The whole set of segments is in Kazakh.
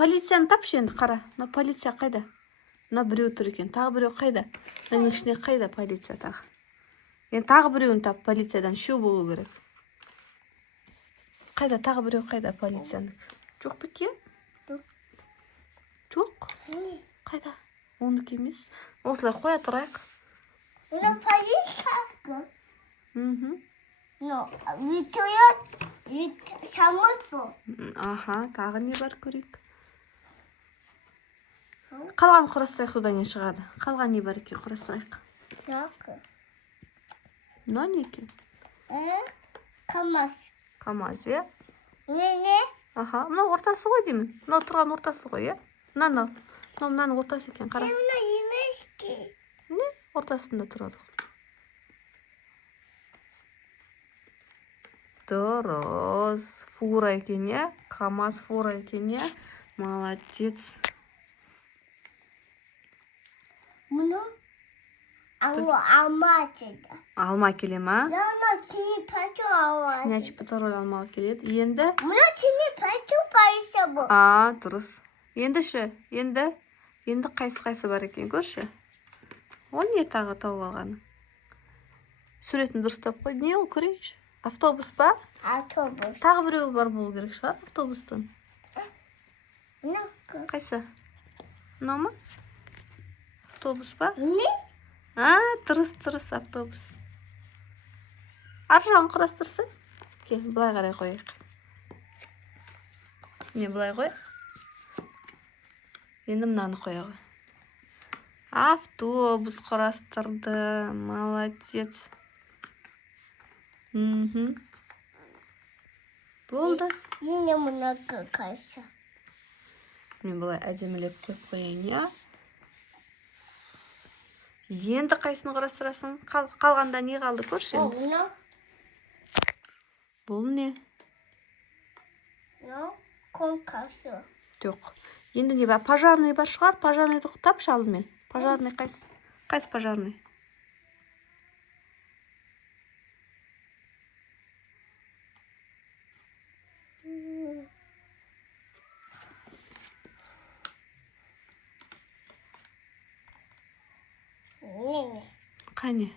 полицияны тапшы енді қара. Мына полиция қайда? Мына біреу тұр екен. Тағы біреу қайда? Мынаның ішіне қайда полиция тағы? Енді тағы біреуін тап, полициядан үшеу болу керек. Қайда? Тағы біреу қайда полицияны? Жоқ па екен? Жоқ. Қайда? Оныкі емес. Осылай қоя тұрайық. Мына полиция. Ну, вертолет, самолет бұл. Аха, тағы не бар көрейік. Қалған құрастырайық, содан не шығады. Қалған не бар екен, құрастырайық. Мына не екен? КамАЗ. КамАЗ, е? Мені? Аха, мына ортасы ғой деймін. Мына тұрған ортасы ғой, е? Мынаның ортасы екен, қара. Мына емес ке. Не? Ортасында тұрады. Дұрыс. Фура екен, е? КамАЗ фура екен, е? Молодец. Мұны алма келді. Алма келе ма? Мұны сені пәту алма. Сінячі патруль алмалы келеді. Енді? Мұны сені пәту пайсы бұл. Дұрыс. Енді ше? Енді қайсы бар екен, көрші. Ол не тағы тауып алғаны? Суретін дұрыстап қой. Не ол көрейінші? Автобус па? Автобус. Тағы біреу бар болу керек шығар автобустың. Қайсы? Мынау ма? Автобус па? Не? Дұрыс автобус. Ар жағын құрастырсын. Былай қарай қойық. Не былай қой? Енді мынаны қойығы. Автобус құрастырды. Молодец. Болды. Енді мұны қайсы. Мен былай әдемілеп қойып қойайын, я? Енді қайсыны құрастырасың? Қалғанда не қалды, көрші? Бұл не? Конкасы. Жоқ. Енді не бар? Пожарный бар шығар? Пожарныйды құтап шалымен. Пожарный қайсы? Қайсы пожарный? Қане?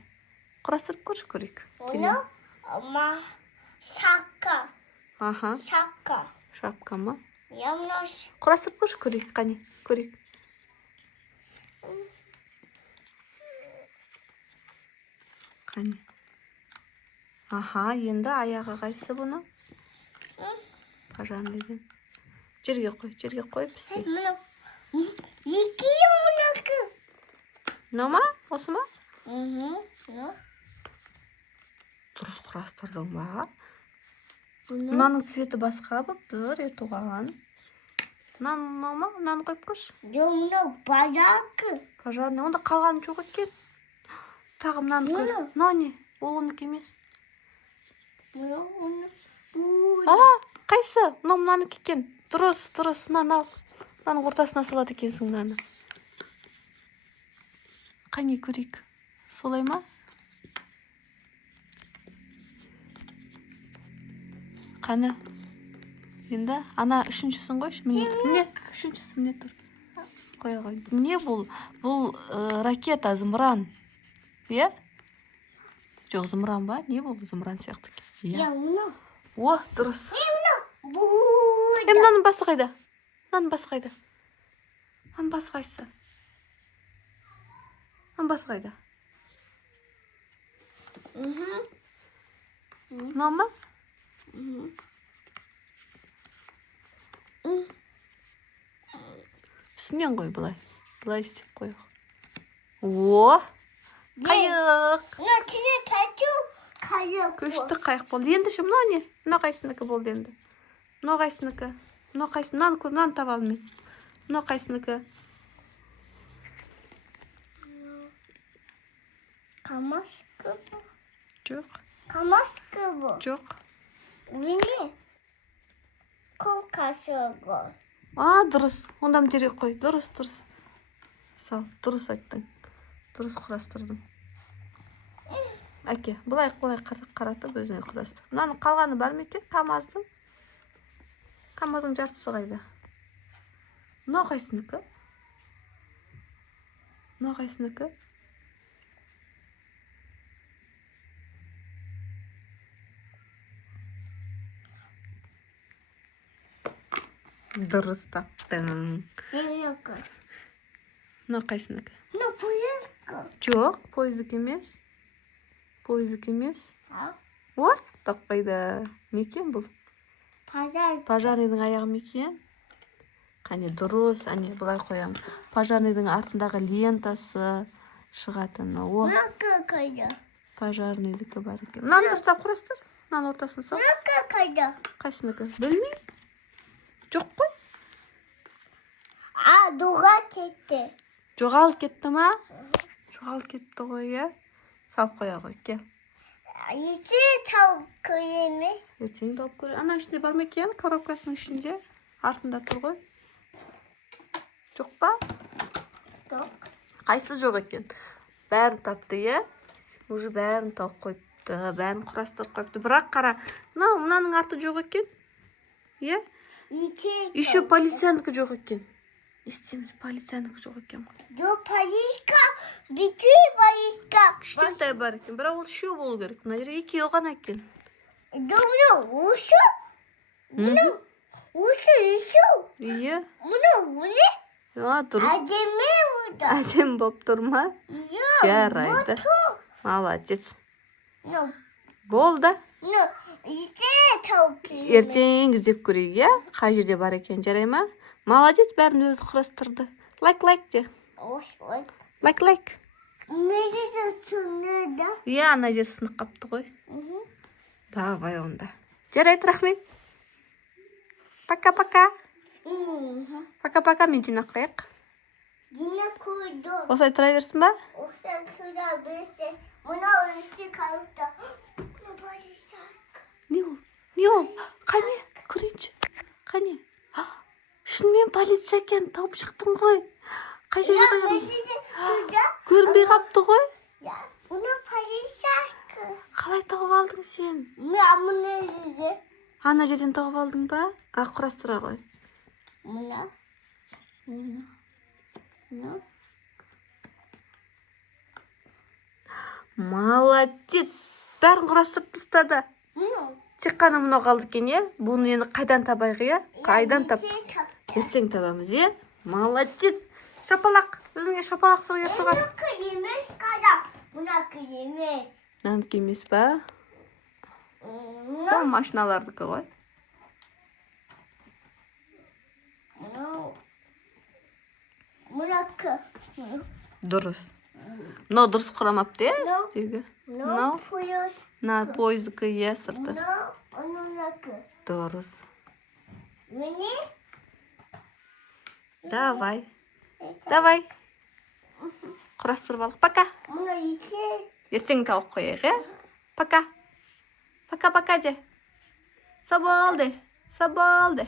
Құрастырып көрші көрейік. Оны шапка. Аха. Шапка. Шапка ма? Ямнош. Құрастырып көрші көрейік. Қане? Көрейік. Қане? Аха, енді аяғы қайсы бұны? Пожарныйден. Жерге қой піссе. Екі мұнақы. Мынау ма? Осы ма? Дұрыс құрастырдың ба? Мынаның цветі басқа болып тұр, етуған. Мынау ма? Мынаны қойып көрші. Мынау пожарка. Пожарный. Онда қалған жоқ екен. Тағы мынаны көрші. Мынау не? Ол оныкі емес. Қайсы? Мынаны кекен. Дұрыс. Мынаны ал. Мынаның ортасына салады екенсің мынаны. Қане көрейік. Солай ма? Қане? Енді ана үшіншісін қойшы. Міне, үшіншісі міне тұр. Қоя қой. Не бұл? Бұл ракета, зымыран. Е? Жоқ, зымыран ба? Не бұл? Зымыран сияқты. О, дұрыс. Мынаның басы қайда? Мынаның басы қайда? Мынаның басы қайсы? Мынаның басы қайда? Мынау ма? Үстінен қой былай. Былай істеп қойық. О! Қайық! Көшті қайық болды. Енді ше, мынау не? Мынау қайсыныкі болды енді? Мынау қайсыныкі? Мынаны таба алмай. Мынау қайсыныкі? КамАЗ бұл. Жоқ. КамАЗ бұл. Жоқ. Міне. Конкасы бұл. Дұрыс. Ондам жерге қой. Дұрыс. Сал, дұрыс айттың. Дұрыс құрастырдың. Әке, бұлай қаратып өзіңе құрастыр. Мынаның қалғаны бар ма екен? КамАЗдың жартысы қайда? Мына қайсынікі? Мына қайсынікі? Дұрыс таптың. Менікі. Мына қайсынікі? Мына поездка. Жоқ, пойыздық емес. Пойыздық емес. О, таппайды. Не екен бұл? Пожарныйдың аяғы ма екен? Қане дұрыс, әне былай қоямыз. Пожарныйдың артындағы лентасы шығатын. О, Мынакі қайда? пожарныйдікі бар екен. Мынаны дұрыстап құрастыр. Мынаның ортасын сал. Мынакі қайда? Қайсынікі? Білмеймін. Жоқ қой. Дуға кетті. Жоғалып кетті ма? Жоғалып кетті ғой, иә. Салып қоя ғой, кел. Есі тауып көреміз. Ертең тауып көрем. Ана ішінде бар ма екен? Коробкасының ішінде. Артында тұр ғой. Жоқ па? Жоқ. Қайсы жоқ екен? Бәрін тапты, иә? Уже бәрін тауып қойыпты. Бәрін құрастырып қойыпты. Бірақ қара, мынаның арты жоқ екен. Иә? Еще полициянікі жоқ екен. Естеміз, полициянікі жоқ екен. Жоқ, полиска. Бүкіл полиска. Кішкентай бар екен. Бірақ ол үшеу болу керек. Мына жерде екеу ғана екен. Мұны осы? Мұны осы үшеу? Иә. Мұны? Дұрыс. Әдемі бұлда. Әдем болып тұр ма? Жарайды. Молодец. Болды. Есі тауып көреміз. Ертең іздеп көрейік, иә? Қай жерде бар екен, жарай ма? Молодец, бәрін өзі құрастырды. Лайк де. Лайк. Мезі сынады. Иә, ана жер сынық қапты ғой. Давай онда. Жарайды, рахмет. Пока-пока. Пока-пока, мен жинақ қояқ. Жинақ қойды. Осылай тұра берсін ба? Осылай тұра берсін. Мұна өсі қалыпты. Мұна полисак. Не ол? Қане? Көрейінші. Қане? Шынымен полиция екен, тауып шықтың ғой. Қай жерге қоямын? Көрінбей қапты ғой. Мұна полисак. Қалай тауып алдың сен? Мұна жерде. Ана жерден тауып алдың ба? Құрастыра ғой. Мұна. Молодец. Бәрін құрастырып тастады. Тек қана мұна қалды екен, е? Бұны енді қайдан табайық, е? Қайдан тап? Ертең табамыз, е? Молодец. Шапалақ. Өзіңе шапалақ сол ертіға. Мұнакі емес қада. Мұнакі емес. Наныкі емес па? Сол машиналардікі ғой. Мұнакі. Дұрыс. Мынау дұрыс құрамапты, е? Үстегі. Мынау поезд. На поездікі, е, сырты. Мұнакі. Дұрыс. Мені? Давай. Құрастырып алып. Пока. Мұна есе. Ертең тауып қояйық, е? Пока. Пока-пока де. Сабал де.